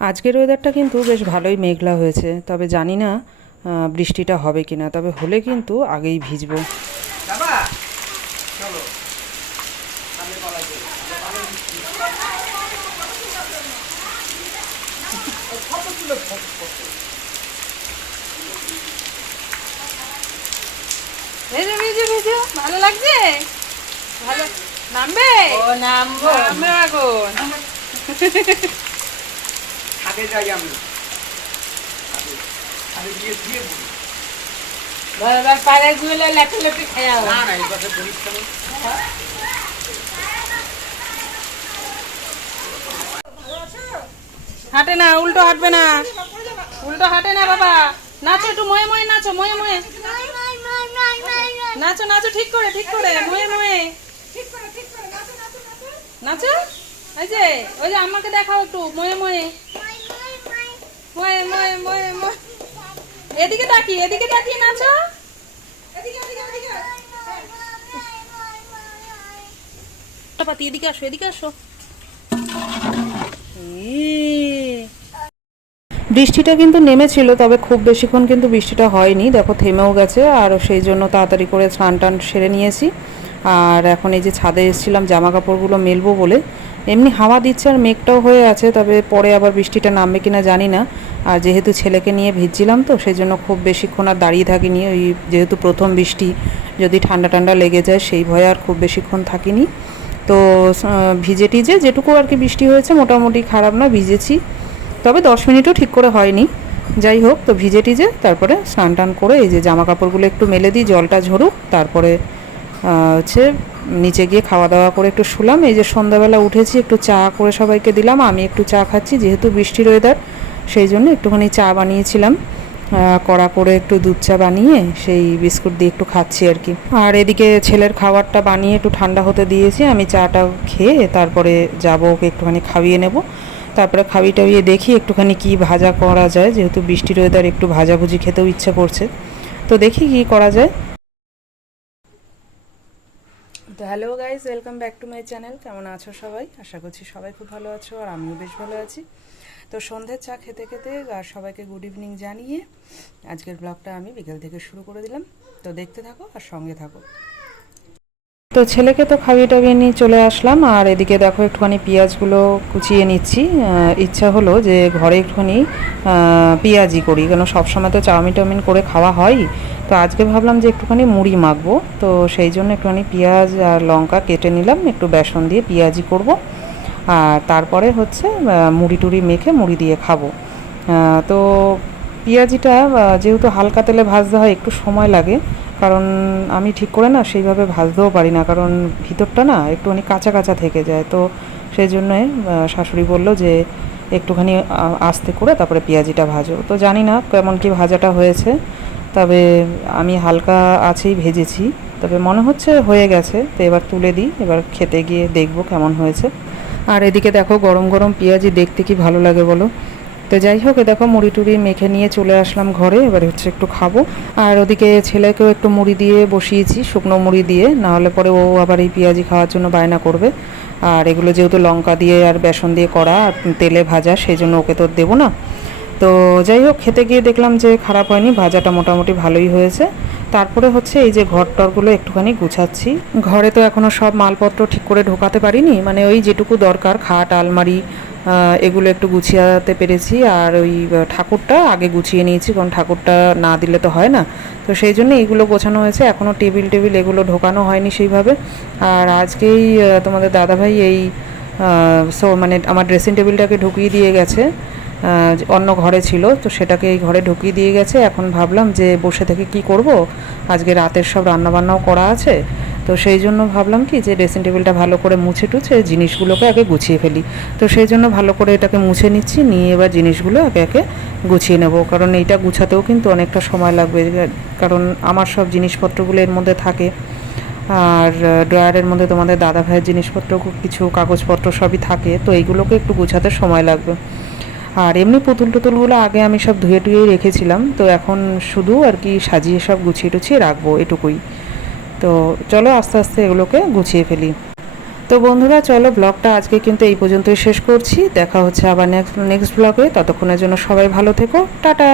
আজকের ওয়েদারটা কিন্তু বেশ ভালোই মেঘলা হয়েছে, তবে জানি না বৃষ্টিটা হবে কি না। তবে হলে কিন্তু আগেই ভিজবো। ভেজো ভেজো ভেজো, ভালো লাগছে? ভালো নামবে? ও নামবো, নামবে এখন। আগে যাই আমি আগে দিয়ে দিয়ে বলি বারবার পাড়ায় গুলো লাফে খাওয়া না না এই কথা বলিস কেন? হাঁটে না, উল্টো হাঁটবে না, উল্টো হাঁটে না বাবা। নাচো একটু, ময়ে ময়ে নাচো, ময়ে ময়ে নাচো, নাচো ঠিক করে ঠিক করে, ময়ে ময়ে নাচো। ওই যে ওই যে আমাকে দেখাও একটু, ময়ে ময়ে ময়ে ময়ে ময়ে ময়ে। এদিকে তাকিয়ে, এদিকে তাকিয়ে নাচো। পাতি এদিকে আসো, এদিকে আসো। বৃষ্টিটা কিন্তু নেমেছিল, তবে খুব বেশিক্ষণ কিন্তু বৃষ্টিটা হয়নি। দেখো থেমেও গেছে, আর সেই জন্য তাড়াতাড়ি করে স্নান টান সেরে নিয়েছি। আর এখন এই যে ছাদে এসেছিলাম জামা কাপড়গুলো মেলবো বলে। এমনি হাওয়া দিচ্ছে আর মেঘটাও হয়ে আছে, তবে পরে আবার বৃষ্টিটা নামবে কিনা জানি না। আর যেহেতু ছেলেকে নিয়ে ভিজছিলাম, তো সেই জন্য খুব বেশিক্ষণ আর দাঁড়িয়ে থাকিনি। ওই যেহেতু প্রথম বৃষ্টি, যদি ঠান্ডা ঠান্ডা লেগে যায় সেই ভয়ে আর খুব বেশিক্ষণ থাকিনি। তো ভিজে টিজে যেটুকু আর কি বৃষ্টি হয়েছে মোটামুটি খারাপ না, ভিজেছি। তবে 10 মিনিটও ঠিক করে হয়নি। যাই হোক, তো ভিজে টিজে তারপরে স্নান টান করে এই যে জামা কাপড়গুলো একটু মেলে দিই, জলটা ঝরুক। তারপরে হচ্ছে নিচে গিয়ে খাওয়া দাওয়া করে একটু শুলাম। এই যে সন্ধ্যাবেলা উঠেছি, একটু চা করে সবাইকে দিলাম। আমি একটু চা খাচ্ছি, যেহেতু বৃষ্টির ওয়েদার সেই জন্য একটুখানি চা বানিয়েছিলাম। কড়া করে একটু দুধ চা বানিয়ে সেই বিস্কুট দিয়ে একটু খাচ্ছি আর কি। আর এদিকে ছেলের খাবারটা বানিয়ে একটু ঠান্ডা হতে দিয়েছি। আমি চাটা খেয়ে তারপরে যাবো, ওকে একটুখানি খাইয়ে নেব। তারপরে খাবি টাবিয়ে দেখি একটুখানি কি ভাজা করা যায়, যেহেতু বৃষ্টির ওয়েদার একটু ভাজাভুজি খেতেও ইচ্ছা করছে। তো দেখি কি করা যায়। তো hello guys, welcome back to my channel. কেমন আছো সবাই? আশা করছি সবাই খুব ভালো আছো, আর আমিও বেশ ভালো আছি। তো সন্ধ্যের চা খেতে খেতে আর সবাইকে গুড ইভিনিং জানিয়ে আজকের ব্লগটা আমি বিকেল থেকে শুরু করে দিলাম। তো দেখতে থাকো আর সঙ্গে থাকো। তো ছেলেকে তো খাইয়ে টাবিয়ে নিয়ে চলে আসলাম। আর এদিকে দেখো একটুখানি পেঁয়াজগুলো কুচিয়ে নিচ্ছি। ইচ্ছা হলো যে ঘরে একটুখানি পেঁয়াজি করি, কেন সবসময় তো চাউমিন টাউমিন করে খাওয়া হয়। তো আজকে ভাবলাম যে একটুখানি মুড়ি মাখবো। তো সেই জন্য একটুখানি পেঁয়াজ আর লঙ্কা কেটে নিলাম, একটু বেসন দিয়ে পেঁয়াজি করব। আর তারপরে হচ্ছে মুড়ি টুড়ি মেখে মুড়ি দিয়ে খাবো। তো পেঁয়াজিটা যেহেতু হালকা তেলে ভাজতে হয়, একটু সময় লাগে। কারণ আমি ঠিক করে না সেইভাবে ভাজতেও পারি না, কারণ ভিতরটা না একটুখানি কাঁচা কাঁচা থেকে যায়। তো সেই জন্যে শাশুড়ি বললো যে একটুখানি আস্তে করে তারপরে পেঁয়াজিটা ভাজো। তো জানি না কেমন কি ভাজাটা হয়েছে, তবে আমি হালকা আছেই ভেজেছি, তবে মনে হচ্ছে হয়ে গেছে। তো এবার তুলে দিই, এবার খেতে গিয়ে দেখবো কেমন হয়েছে। আর এদিকে দেখো গরম গরম পেঁয়াজি দেখতে কি ভালো লাগে বলো। তো যাই হোক, দেখো মুড়ি টুড়ি মেখে নিয়ে চলে আসলাম ঘরে। এবার হচ্ছে একটু খাবো। আর ওদিকে ছেলেকেও একটু মুড়ি দিয়ে বসিয়েছি, শুকনো মুড়ি দিয়ে, না হলে পরে ও আবার এই পেঁয়াজি খাওয়ার জন্য বায়না করবে। আর এগুলো যেহেতু লঙ্কা দিয়ে আর বেসন দিয়ে করা আর তেলে ভাজা, সেই জন্য ওকে তো দেবো না। তো যাই হোক, খেতে গিয়ে দেখলাম যে খারাপ হয়নি, ভাজাটা মোটামুটি ভালোই হয়েছে। তারপরে হচ্ছে এই যে ঘর টরগুলো একটুখানি গুছাচ্ছি। ঘরে তো এখনও সব মালপত্র ঠিক করে ঢোকাতে পারিনি, মানে ওই যেটুকু দরকার, খাট আলমারি এগুলো একটু গুছিয়াতে পেরেছি। আর ওই ঠাকুরটা আগে গুছিয়ে নিয়েছি, কারণ ঠাকুরটা না দিলে তো হয় না। তো সেই জন্য এইগুলো গোছানো হয়েছে, এখনও টেবিল টেবিল এগুলো ঢোকানো হয়নি সেইভাবে। আর আজকেই তোমাদের দাদাভাই এই মানে আমার ড্রেসিং টেবিলটাকে ঢুকিয়ে দিয়ে গেছে। অন্য ঘরে ছিল, তো সেটাকে এই ঘরে ঢুকিয়ে দিয়ে গেছে। এখন ভাবলাম যে বসে থেকে কি করব, আজকে রাতের সব রান্নাবান্নাও করা আছে। তো সেই জন্য ভাবলাম কি যে ড্রেসিং টেবিলটা ভালো করে মুছে টুছে জিনিসগুলোকে আগে গুছিয়ে ফেলি। তো সেই জন্য ভালো করে এটাকে মুছে নিচ্ছি, নিয়ে এবার জিনিসগুলো একে একে গুছিয়ে নেব। কারণ এইটা গুছাতেও কিন্তু অনেকটা সময় লাগবে, কারণ আমার সব জিনিসপত্রগুলো এর মধ্যে থাকে। আর ড্রয়ারের মধ্যে তোমাদের দাদা ভাইয়ের জিনিসপত্র কিছু কাগজপত্র সবই থাকে, তো এইগুলোকে একটু গুছাতে সময় লাগবে। আর এমনি পুতুল টুতুলগুলো আগে আমি সব ধুয়ে টুয়েই রেখেছিলাম, তো এখন শুধু আর কি সাজিয়ে সব গুছিয়ে টুছিয়ে রাখবো, এটুকুই। তো চলো আস্তে আস্তে এগুলোকে গুছিয়ে ফেলি। তো বন্ধুরা চলো, ব্লগটা আজকে কিন্তু এই পর্যন্তই শেষ করছি। দেখা হচ্ছে আবার নেক্সট ব্লগে। ততক্ষণের জন্য সবাই ভালো থেকো, টাটা।